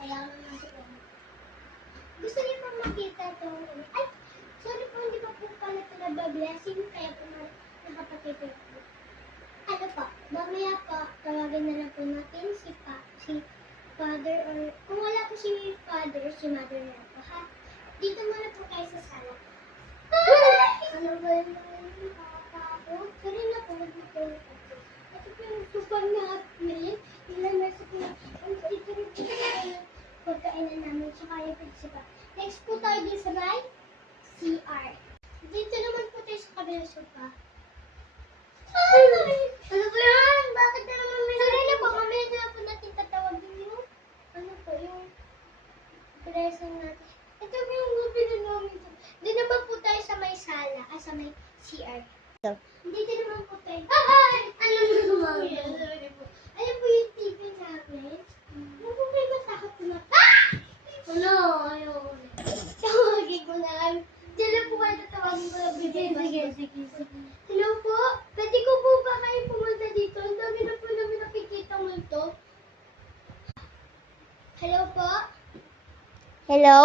Kaya naman siguro. Gusto niyo pa makita to? Ay! Sorry po, hindi pa po pala ito nabablessing. Kaya po nakapatipid po. Ano po? Mamaya po, tawagin na lang po natin si Father or kung wala po si Father, si Mother na lang po, ha? Dito muna po kayo sa sala. Ano ba yun? Nakakatakot? Sorry na po, nag-tulog ako. Ito po yung super na hotmeal. Ilan nasa po yung dito rin po yung pagkainan namin. Tsaka yung pagsipa. Next po tayo din sa may CR. Dito naman po tayo sa kabilang sofa. Ano po yan? Bakit na naman may... Sorry na po, mamaya na po natin tatawagin yung ano po, yung blessing natin. Ito po yung gupin namin. Doon naman po tayo sa may sala, sa may CR. Dito naman po tayo. Ay! Alam mo naman. Alam po yung TV namin. Ano po may matakot po na? Ano? Ayaw ko na. Tawagin ko na. Diyan lang po kayo tatawagin ko na. Sige. Hello po? Pwede ko po ba kayo pumunta dito? Ang dami na po namin nakikita multo. Hello po? Hello?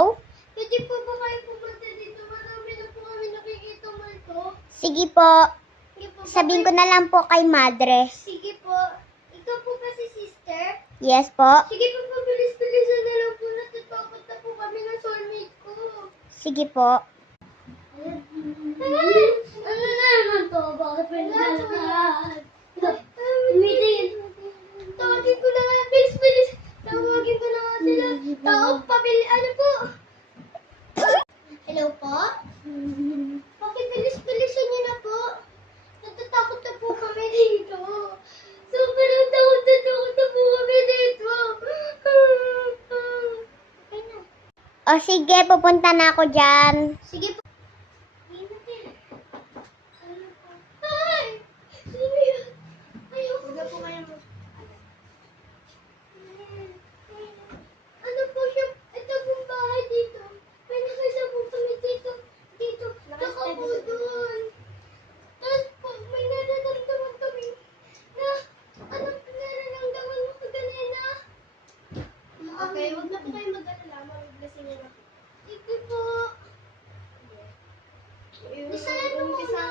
Pwede po ba kayo pumunta dito? Marami na po kami nakikita multo. Sige po. Sige po ba Sabihin ko kayo- na lang po kay Madre. Sige po. Ikaw po kasi sister? Yes po. Sige po, pabilis-bilisan na lang po. Natatakot na po kami ng soulmate ko. Sige po. Ano na naman to? Bakit may naglalakad? Meeting. Tawagin ko na nga. Bilis-bilis. Tawagin ko na nga sila. Tao, pabili. Ano po? Hello po? Bakit bilis-bilisan niyo na po? Natatakot na po kami dito. Sobrang takot na po kami dito. Okay na. O sige, pupunta na ako dyan. Sige po. Ay! Sino yun? Ayoko na po kayo. Ano po siya? Ito pong bahay dito. May nakasya po kami dito. Tsaka po doon. Tapos po, may nararamdaman kami na ano po nararamdaman mo ka kanina? Okay, huwag na po kayo mag-alala. Mag-blessing na po. Sige po. Isa na po muna.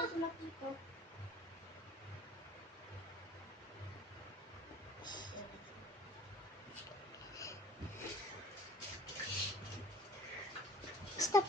Stop.